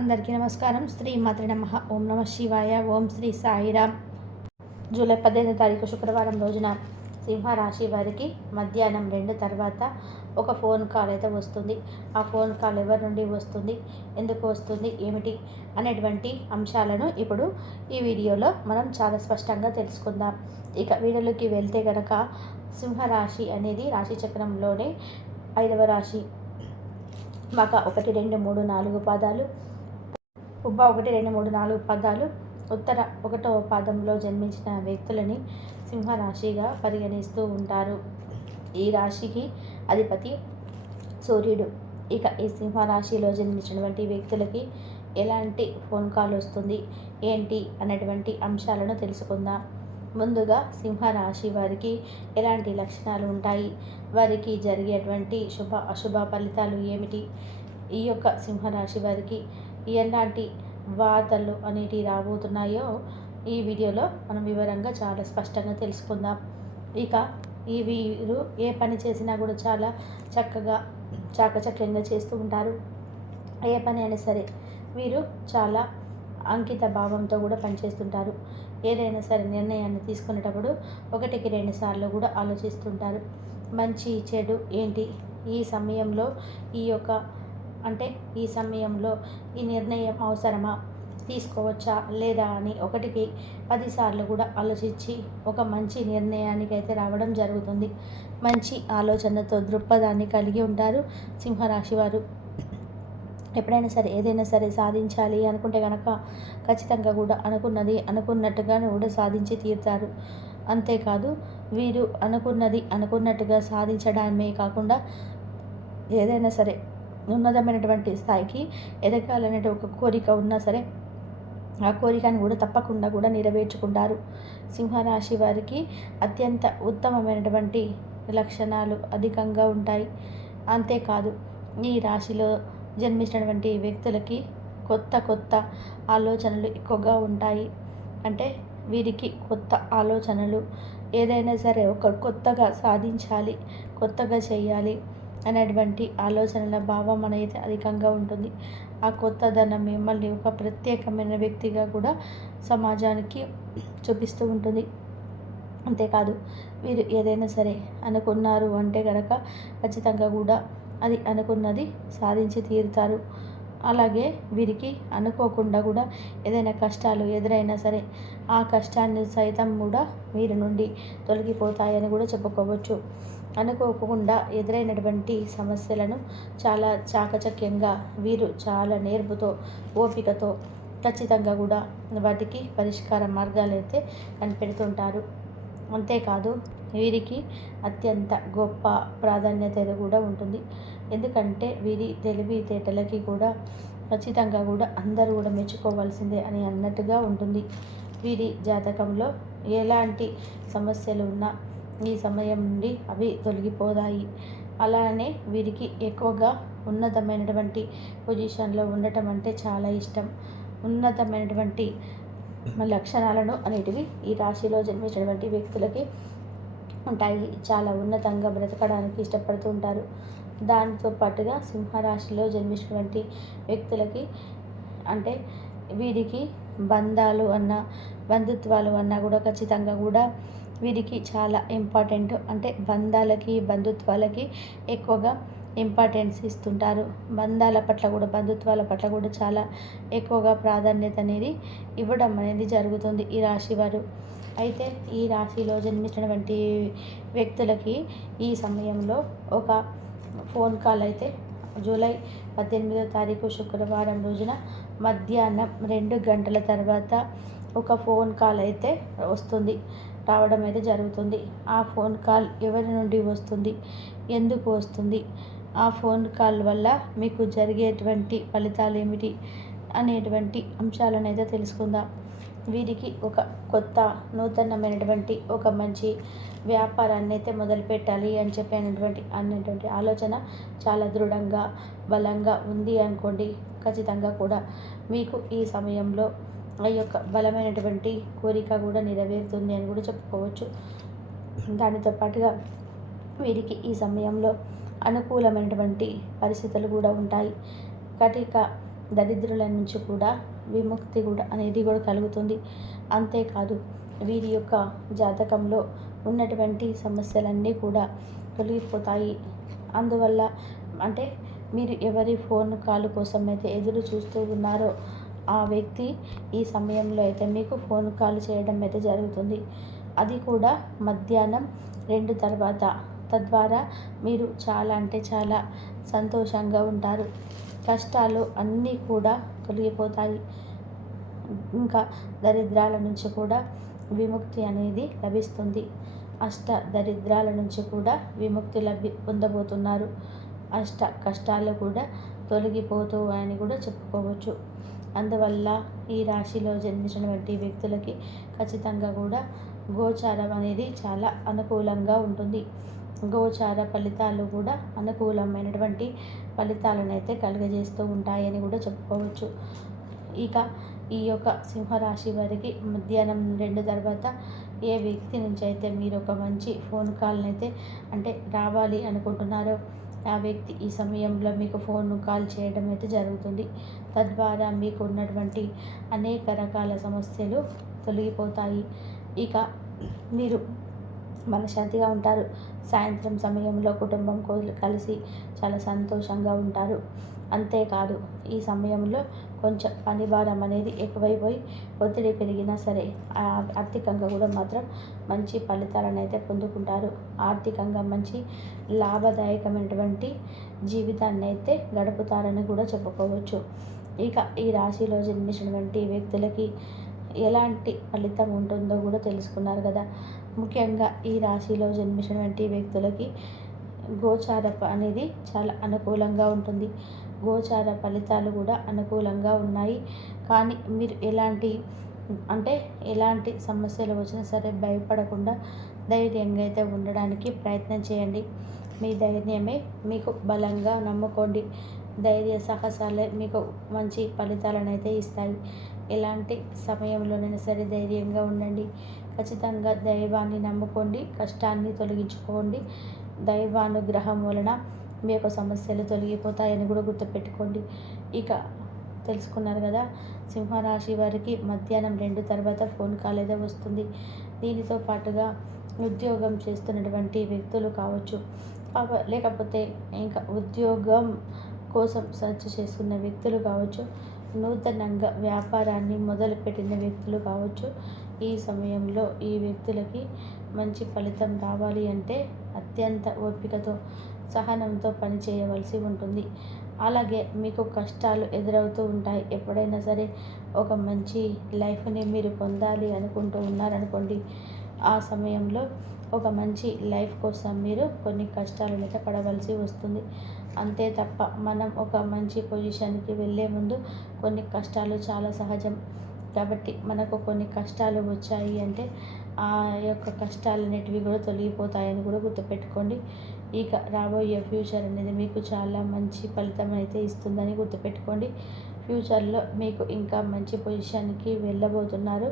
అందరికీ నమస్కారం. శ్రీమాత్రే నమః. ఓం నమ శివాయ. ఓం శ్రీ సాయిరామ్. జూలై 18వ తారీఖు శుక్రవారం రోజున సింహరాశి వారికి మధ్యాహ్నం 2 తర్వాత ఒక ఫోన్ కాల్ అయితే వస్తుంది. ఆ ఫోన్ కాల్ ఎవరి నుండి వస్తుంది, ఎందుకు వస్తుంది, ఏమిటి అనేటువంటి అంశాలను ఇప్పుడు ఈ వీడియోలో మనం చాలా స్పష్టంగా తెలుసుకుందాం. ఇక వీడియోలోకి వెళ్తే కనుక సింహరాశి అనేది రాశి చక్రంలోనే 5వ రాశి. మక 1, 2, 3, 4 పాదాలు, ఉబ్బ 1, 2, 3, 4 పాదాలు, ఉత్తర 1వ పాదంలో జన్మించిన వ్యక్తులని సింహరాశిగా పరిగణిస్తూ ఉంటారు. ఈ రాశికి అధిపతి సూర్యుడు. ఇక ఈ సింహరాశిలో జన్మించినటువంటి వ్యక్తులకి ఎలాంటి ఫోన్ కాల్ వస్తుంది, ఏంటి అనేటువంటి అంశాలను తెలుసుకుందాం. ముందుగా సింహరాశి వారికి ఎలాంటి లక్షణాలు ఉంటాయి, వారికి జరిగేటువంటి శుభ అశుభ ఫలితాలు ఏమిటి, ఈ యొక్క సింహరాశి వారికి ఎలాంటి వార్తలు అనేటివి రాబోతున్నాయో ఈ వీడియోలో మనం వివరంగా చాలా స్పష్టంగా తెలుసుకుందాం. ఇక ఈ వీరు ఏ పని చేసినా కూడా చాలా చక్కగా చాకచక్యంగా చేస్తూ ఉంటారు. ఏ పని అయినా సరే వీరు చాలా అంకిత భావంతో కూడా పనిచేస్తుంటారు. ఏదైనా సరే నిర్ణయాన్ని తీసుకునేటప్పుడు 1కి 2 సార్లు కూడా ఆలోచిస్తుంటారు. మంచి చెడు ఏంటి, ఈ సమయంలో ఈ సమయంలో ఈ నిర్ణయం అవసరమా, తీసుకోవచ్చా లేదా అని 1కి 10 సార్లు కూడా ఆలోచించి ఒక మంచి నిర్ణయానికి అయితే రావడం జరుగుతుంది. మంచి ఆలోచనతో దృక్పథాన్ని కలిగి ఉంటారు సింహరాశి వారు. ఎప్పుడైనా సరే ఏదైనా సరే సాధించాలి అనుకుంటే కనుక ఖచ్చితంగా కూడా అనుకున్నది అనుకున్నట్టుగానే కూడా సాధించి తీరుతారు. అంతేకాదు వీరు అనుకున్నది అనుకున్నట్టుగా సాధించడమే కాకుండా ఏదైనా సరే ఉన్నతమైనటువంటి స్థాయికి ఎదగాలనే ఒక కోరిక ఉన్నా సరే ఆ కోరికను కూడా తప్పకుండా కూడా నెరవేర్చుకుంటారు. సింహరాశి వారికి అత్యంత ఉత్తమమైనటువంటి లక్షణాలు అధికంగా ఉంటాయి. అంతేకాదు ఈ రాశిలో జన్మించినటువంటి వ్యక్తులకి కొత్త ఆలోచనలు ఎక్కువగా ఉంటాయి. అంటే వీరికి కొత్త ఆలోచనలు, ఏదైనా సరే కొత్తగా సాధించాలి, కొత్తగా చేయాలి అనేటువంటి ఆలోచనల భావం అనేది అధికంగా ఉంటుంది. ఆ కొత్తదనం మిమ్మల్ని ఒక ప్రత్యేకమైన వ్యక్తిగా కూడా సమాజానికి చూపిస్తూ ఉంటుంది. అంతేకాదు వీరు ఏదైనా సరే అనుకున్నారు అంటే కనుక ఖచ్చితంగా కూడా అది అనుకున్నది సాధించి తీరుతారు. అలాగే వీరికి అనుకోకుండా కూడా ఏదైనా కష్టాలు ఎదురైనా సరే ఆ కష్టాన్ని సైతం కూడా వీరి నుండి తొలగిపోతాయని కూడా చెప్పుకోవచ్చు. అనుకోకుండా ఎదురైనటువంటి సమస్యలను చాలా చాకచక్యంగా వీరు చాలా నేర్పుతో, ఓపికతో ఖచ్చితంగా కూడా వాటికి పరిష్కార మార్గాలు అయితే కనిపెడుతుంటారు. అంతేకాదు వీరికి అత్యంత గొప్ప ప్రాధాన్యత కూడా ఉంటుంది. ఎందుకంటే వీరి తెలివితేటలకి కూడా ఖచ్చితంగా కూడా అందరూ కూడా మెచ్చుకోవాల్సిందే అని అన్నట్టుగా ఉంటుంది. వీరి జాతకంలో ఎలాంటి సమస్యలు ఉన్నా ఈ సమయం నుండి అవి తొలగిపోతాయి. అలానే వీరికి ఎక్కువగా ఉన్నతమైనటువంటి పొజిషన్లో ఉండటం అంటే చాలా ఇష్టం. ఉన్నతమైనటువంటి లక్షణాలను అనేటివి ఈ రాశిలో జన్మించినటువంటి వ్యక్తులకి ఉంటాయి. చాలా ఉన్నతంగా బ్రతకడానికి ఇష్టపడుతూ ఉంటారు. దానితో పాటుగా సింహరాశిలో జన్మించినటువంటి వ్యక్తులకి అంటే వీరికి బంధాలు అన్నా బంధుత్వాలు అన్నా కూడా ఖచ్చితంగా కూడా వీరికి చాలా ఇంపార్టెంట్. అంటే బంధాలకి బంధుత్వాలకి ఎక్కువగా ఇంపార్టెన్స్ ఇస్తుంటారు. బంధాల పట్ల కూడా బంధుత్వాల పట్ల కూడా చాలా ఎక్కువగా ప్రాధాన్యత అనేది ఇవ్వడం అనేది జరుగుతుంది ఈ రాశి వారు. అయితే ఈ రాశిలో జన్మించినటువంటి వ్యక్తులకి ఈ సమయంలో ఒక ఫోన్ కాల్ అయితే జూలై 18వ తారీఖు శుక్రవారం రోజున మధ్యాహ్నం 2 గంటల తర్వాత ఒక ఫోన్ కాల్ అయితే రావడం అయితే జరుగుతుంది. ఆ ఫోన్ కాల్ ఎవరి నుండి వస్తుంది, ఎందుకు వస్తుంది, ఆ ఫోన్ కాల్ వల్ల మీకు జరిగేటువంటి ఫలితాలు ఏమిటి అనేటువంటి అనేటువంటి అయితే తెలుసుకుందాం. వీరికి ఒక కొత్త నూతనమైనటువంటి ఒక మంచి వ్యాపారాన్ని అయితే మొదలు పెట్టాలి అని చెప్పి అనేటువంటి ఆలోచన చాలా దృఢంగా బలంగా ఉంది అనుకోండి. ఖచ్చితంగా కూడా మీకు ఈ సమయంలో ఆ యొక్క బలమైనటువంటి కోరిక కూడా నెరవేరుతుంది అని కూడా చెప్పుకోవచ్చు. దానితో పాటుగా వీరికి ఈ సమయంలో అనుకూలమైనటువంటి పరిస్థితులు కూడా ఉంటాయి. కటిక దరిద్రుల నుంచి కూడా విముక్తి కూడా అనేది కూడా కలుగుతుంది. అంతేకాదు వీరి యొక్క జాతకంలో ఉన్నటువంటి సమస్యలన్నీ కూడా తొలగిపోతాయి. అందువల్ల అంటే మీరు ఎవరి ఫోన్ కాల్ కోసం అయితే ఎదురు చూస్తూ ఉన్నారో ఆ వ్యక్తి ఈ సమయంలో అయితే మీకు ఫోన్ కాల్ చేయడం అయితే జరుగుతుంది. అది కూడా మధ్యాహ్నం 2 తర్వాత. తద్వారా మీరు చాలా అంటే చాలా సంతోషంగా ఉంటారు. కష్టాలు అన్నీ కూడా తొలగిపోతాయి. ఇంకా దరిద్రాల నుంచి కూడా విముక్తి అనేది లభిస్తుంది. అష్ట దరిద్రాల నుంచి కూడా విముక్తి పొందబోతున్నారు. అష్ట కష్టాలు కూడా తొలగిపోతూ అని కూడా చెప్పుకోవచ్చు. అందువల్ల ఈ రాశిలో జన్మించినటువంటి వ్యక్తులకి ఖచ్చితంగా కూడా గోచారం అనేది చాలా అనుకూలంగా ఉంటుంది. గోచార ఫలితాలు కూడా అనుకూలమైనటువంటి ఫలితాలను అయితే కలుగజేస్తూ ఉంటాయని కూడా చెప్పుకోవచ్చు. ఇక ఈ యొక్క సింహరాశి వారికి మధ్యాహ్నం 2 తర్వాత ఏ వ్యక్తి నుంచి అయితే మీరు ఒక మంచి ఫోన్ కాల్ని అయితే అంటే రావాలి అనుకుంటున్నారో ఆ వ్యక్తి ఈ సమయంలో మీకు ఫోన్ కాల్ చేయడం అయితే జరుగుతుంది. తద్వారా మీకు ఉన్నటువంటి అనేక రకాల సమస్యలు తొలగిపోతాయి. ఇక మీరు మనశ్శాంతిగా ఉంటారు. సాయంత్రం సమయంలో కుటుంబం కలిసి చాలా సంతోషంగా ఉంటారు. అంతేకాదు ఈ సమయంలో కొంచెం పని భారం అనేది ఎక్కువైపోయి ఒత్తిడి పెరిగినా సరే ఆర్థికంగా కూడా మాత్రం మంచి ఫలితాలను అయితే పొందుకుంటారు. ఆర్థికంగా మంచి లాభదాయకమైనటువంటి జీవితాన్ని అయితే గడుపుతారని కూడా చెప్పుకోవచ్చు. ఇక ఈ రాశిలో జన్మించినటువంటి వ్యక్తులకి ఎలాంటి ఫలితం ఉంటుందో కూడా తెలుసుకున్నారు కదా. ముఖ్యంగా ఈ రాశిలో జన్మించినటువంటి వ్యక్తులకి గోచార అనేది చాలా అనుకూలంగా ఉంటుంది. గోచార ఫలితాలు కూడా అనుకూలంగా ఉన్నాయి. కానీ మీరు ఎలాంటి సమస్యలు వచ్చినా సరే భయపడకుండా ధైర్యంగా అయితే ఉండడానికి ప్రయత్నం చేయండి. మీ ధైర్యమే మీకు బలంగా నమ్ముకోండి. ధైర్య సాహసాలే మీకు మంచి ఫలితాలను అయితే ఇస్తాయి. ఎలాంటి సమయంలోనైనా సరే ధైర్యంగా ఉండండి. ఖచ్చితంగా దైవాన్ని నమ్ముకోండి. కష్టాన్ని తొలగించుకోండి. దైవానుగ్రహం వలన మీ యొక్క సమస్యలు తొలగిపోతాయని కూడా గుర్తుపెట్టుకోండి. ఇక తెలుసుకున్నారు కదా. సింహరాశి వారికి మధ్యాహ్నం 2 తర్వాత ఫోన్ కాల్ అయితే వస్తుంది. దీనితో పాటుగా ఉద్యోగం చేస్తున్నటువంటి వ్యక్తులు కావచ్చు, లేకపోతే ఇంకా ఉద్యోగం కోసం సెర్చ్ చేస్తున్న వ్యక్తులు కావచ్చు, నూతనంగా వ్యాపారాన్ని మొదలుపెట్టిన వ్యక్తులు కావచ్చు, ఈ సమయంలో ఈ వ్యక్తులకి మంచి ఫలితం రావాలి అంటే అత్యంత ఓపికతో సహనంతో పనిచేయవలసి ఉంటుంది. అలాగే మీకు కష్టాలు ఎదురవుతూ ఉంటాయి. ఎప్పుడైనా సరే ఒక మంచి లైఫ్ని మీరు పొందాలి అనుకుంటూ ఉన్నారనుకోండి, ఆ సమయంలో ఒక మంచి లైఫ్ కోసం మీరు కొన్ని కష్టాలను అయితే పడవలసి వస్తుంది. అంతే తప్ప మనం ఒక మంచి పొజిషన్కి వెళ్ళే ముందు కొన్ని కష్టాలు చాలా సహజం. కాబట్టి మనకు కొన్ని కష్టాలు వచ్చాయి అంటే ఆ యొక్క కష్టాలు అనేటివి కూడా తొలగిపోతాయని కూడా గుర్తుపెట్టుకోండి. ఇక రాబోయే ఫ్యూచర్ అనేది మీకు చాలా మంచి ఫలితం అయితే ఇస్తుందని గుర్తుపెట్టుకోండి. ఫ్యూచర్లో మీకు ఇంకా మంచి పొజిషన్కి వెళ్ళబోతున్నారు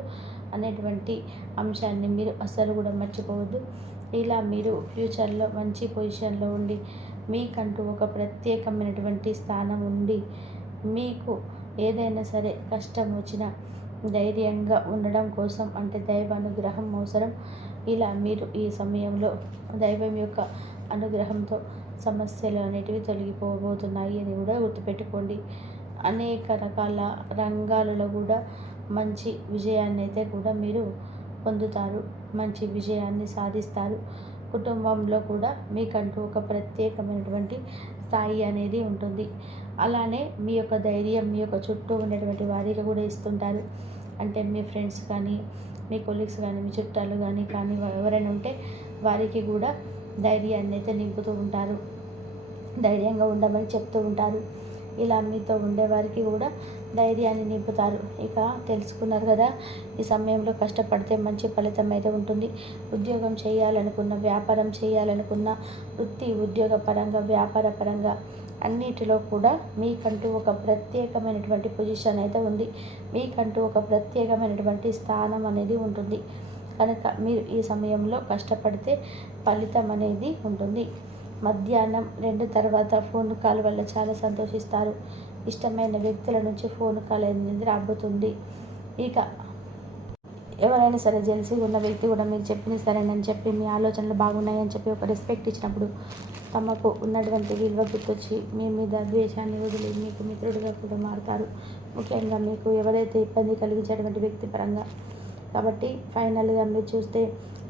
అనేటువంటి అంశాన్ని మీరు అస్సలు కూడా మర్చిపోవద్దు. ఇలా మీరు ఫ్యూచర్లో మంచి పొజిషన్లో ఉండి మీకంటూ ఒక ప్రత్యేకమైనటువంటి స్థానం ఉండి మీకు ఏదైనా సరే కష్టం వచ్చినా ధైర్యంగా ఉండడం కోసం అంటే దైవానుగ్రహం అవసరం. ఇలా మీరు ఈ సమయంలో దైవం యొక్క అనుగ్రహంతో సమస్యలు అనేటివి తొలగిపోబోతున్నాయి అని కూడా గుర్తుపెట్టుకోండి. అనేక రకాల రంగాలలో కూడా మంచి విజయాన్ని అయితే కూడా మీరు పొందుతారు. మంచి విజయాన్ని సాధిస్తారు. కుటుంబంలో కూడా మీకంటూ ఒక ప్రత్యేకమైనటువంటి స్థాయి అనేది ఉంటుంది. అలానే మీ యొక్క ధైర్యం మీ యొక్క చుట్టూ ఉన్నటువంటి వారికి కూడా ఇస్తుంటారు. అంటే మీ ఫ్రెండ్స్ కానీ, మీ కొలీగ్స్ కానీ, మీ చుట్టాలు కానీ ఎవరైనా ఉంటే వారికి కూడా ధైర్యాన్ని అయితే నింపుతూ ఉంటారు. ధైర్యంగా ఉండమని చెప్తూ ఉంటారు. ఇలా మీతో ఉండేవారికి కూడా ధైర్యాన్ని నింపుతారు. ఇక తెలుసుకున్నారు కదా. ఈ సమయంలో కష్టపడితే మంచి ఫలితం అయితే ఉంటుంది. ఉద్యోగం చేయాలనుకున్న, వ్యాపారం చేయాలనుకున్న, వృత్తి ఉద్యోగ పరంగా, వ్యాపార పరంగా అన్నిటిలో కూడా మీకంటూ ఒక ప్రత్యేకమైనటువంటి పొజిషన్ అయితే ఉంది. మీకంటూ ఒక ప్రత్యేకమైనటువంటి స్థానం అనేది ఉంటుంది. కనుక మీరు ఈ సమయంలో కష్టపడితే ఫలితం అనేది ఉంటుంది. మధ్యాహ్నం 2 తర్వాత ఫోన్ కాల్ వల్ల చాలా సంతోషిస్తారు. ఇష్టమైన వ్యక్తుల నుంచి ఫోన్ కాల్ అనేది రాబోతుంది. ఇక ఎవరైనా సరే జెలసీగా ఉన్న వ్యక్తి కూడా మీరు చెప్పింది సరేనని చెప్పి మీ ఆలోచనలు బాగున్నాయని చెప్పి ఒక రెస్పెక్ట్ ఇచ్చినప్పుడు తమకు ఉన్నటువంటి విలువ గుర్తొచ్చి మీ మీద ద్వేషాన్ని వదిలి మీకు మిత్రుడిగా కూడా మారుతారు. ముఖ్యంగా మీకు ఎవరైతే ఇబ్బంది కలిగించేటువంటి వ్యక్తి పరంగా. కాబట్టి ఫైనల్గా మీరు చూస్తే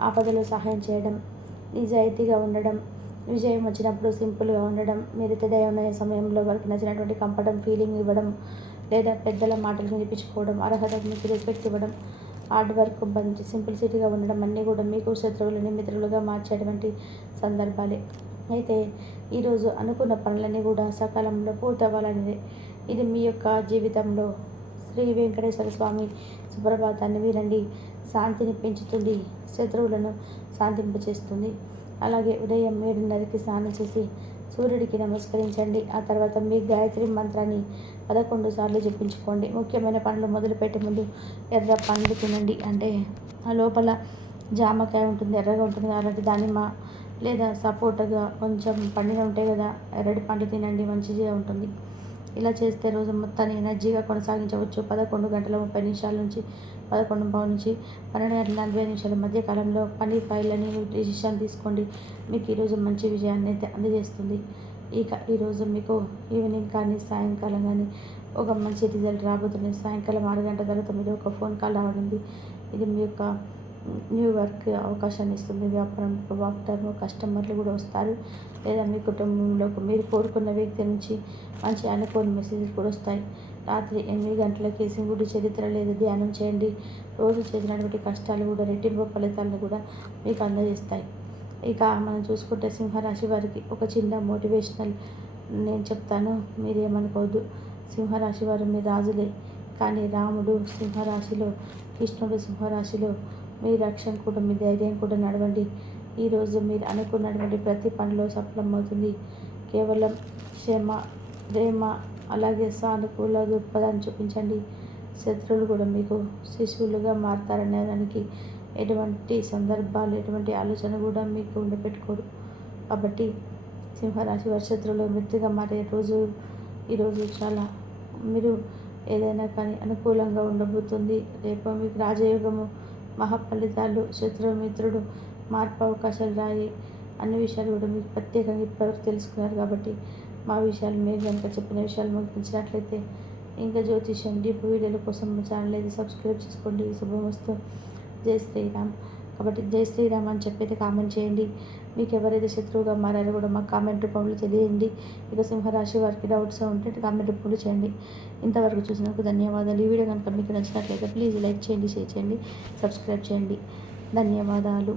ఆపదలో సహాయం చేయడం, నిజాయితీగా ఉండడం, విజయం వచ్చినప్పుడు సింపుల్గా ఉండడం, మీరు తెదయ సమయంలో వారికి నచ్చినటువంటి కంఫర్టబుల్ ఫీలింగ్ ఇవ్వడం, లేదా పెద్దల మాటలు వినిపించుకోవడం, అర్హతకు మీకు రెస్పెక్ట్ ఇవ్వడం, హార్డ్ వర్క్ బంచి సింప్లిసిటీగా ఉండడం అన్నీ కూడా మీకు శత్రువులని మిత్రులుగా మార్చేటువంటి సందర్భాలే. అయితే ఈరోజు అనుకున్న పనులన్నీ కూడా సకాలంలో పూర్తవ్వాలనేది. ఇది మీ యొక్క జీవితంలో శ్రీ వెంకటేశ్వర స్వామి సుప్రభాతాన్ని వినండి. శాంతిని పెంచుతుంది, శత్రువులను శాంతింపచేస్తుంది. అలాగే ఉదయం 7:30కి స్నానం చేసి సూర్యుడికి నమస్కరించండి. ఆ తర్వాత మీ గాయత్రి మంత్రాన్ని 11 సార్లు జపించుకోండి. ముఖ్యమైన పనులు మొదలుపెట్టే ముందు ఎర్ర పండ్లు తినండి. అంటే ఆ లోపల జామకాయ ఉంటుంది, ఎర్రగా ఉంటుంది, అలాంటి దానిమ్మ లేదా సపోటాగా కొంచెం పండిన ఉంటాయి కదా, ఎర్రటి పండ్లు తినండి, మంచిగా ఉంటుంది. ఇలా చేస్తే రోజు మొత్తాన్ని ఎనర్జీగా కొనసాగించవచ్చు. 11:30 నుంచి 11:15 నుంచి 12:40 మధ్య కాలంలో పని ఫైళ్ళని డిసిషన్ తీసుకోండి. మీకు ఈరోజు మంచి విజయాన్ని అయితే అందజేస్తుంది. ఇక ఈరోజు మీకు ఈవినింగ్ కానీ సాయంకాలం కానీ ఒక మంచి రిజల్ట్ రాబోతుంది. సాయంకాలం 6 గంటల తర్వాత మీరు ఒక ఫోన్ కాల్ రావనుంది. ఇది మీ యొక్క న్యూ వర్క్ అవకాశాన్ని ఇస్తుంది. వ్యాపారంలో వాగ్దానం కస్టమర్లు కూడా వస్తారు. లేదా మీ కుటుంబంలోకి మీరు కోరుకున్న వ్యక్తి నుంచి మంచి అనుకోని మెసేజ్లు కూడా వస్తాయి. రాత్రి 8 గంటలకి శివుడి చరిత్ర లేదా ధ్యానం చేయండి. రోజు చేసినటువంటి కష్టాలు కూడా రెట్టింపు ఫలితాలను కూడా మీకు అందజేస్తాయి. ఇక మనం చూసుకుంటే సింహరాశి వారికి ఒక చిన్న మోటివేషనల్ నేను చెప్తాను, మీరేమనుకోవద్దు. సింహరాశి వారు మీ రాజులే, కానీ రాముడు సింహరాశిలో, కృష్ణుడు సింహరాశిలో. మీ రక్షణ కూడా, మీ ధైర్యం కూడా నడవండి. ఈరోజు మీరు అనుకున్నటువంటి ప్రతి పనిలో సఫలమవుతుంది. కేవలం క్షమ, ప్రేమ, అలాగే సానుకూల దృక్పథాన్ని చూపించండి. శత్రువులు కూడా మీకు శిశువులుగా మారతారనే దానికి ఎటువంటి సందర్భాలు, ఎటువంటి ఆలోచన కూడా మీకు ఉండపెట్టుకోరు. కాబట్టి సింహరాశి వారి శత్రువులు మిత్రుగా మారే రోజు ఈరోజు చాలా మీరు ఏదైనా కానీ అనుకూలంగా ఉండబోతుంది. రేపు మీకు రాజయోగము, మహాఫలితాలు, శత్రువు మిత్రుడు మార్పు అవకాశాలు రాయి. అన్ని విషయాలు కూడా మీకు ప్రత్యేకంగా ఇప్పటివరకు తెలుసుకున్నారు. కాబట్టి మా విషయాలు మీరు కనుక చెప్పిన విషయాలు మాకు తెలిసినట్లయితే ఇంకా జ్యోతిష్యం డీప్ వీడియోల కోసం మా ఛానల్ అయితే సబ్స్క్రైబ్ చేసుకోండి. శుభమస్తు. జై శ్రీరామ్. కాబట్టి జై శ్రీరామ్ అని చెప్పైతే కామెంట్ చేయండి. మీకు ఎవరైతే శత్రువుగా మారారో కూడా మాకు కామెంట్ రూపంలో తెలియండి. ఇక సింహరాశి వారికి డౌట్స్ ఉంటే కామెంట్ రూపంలో చేయండి. ఇంతవరకు చూసినందుకు ధన్యవాదాలు. ఈ వీడియో కనుక మీకు నచ్చినట్లయితే ప్లీజ్ లైక్ చేయండి, షేర్ చేయండి, సబ్స్క్రైబ్ చేయండి. ధన్యవాదాలు.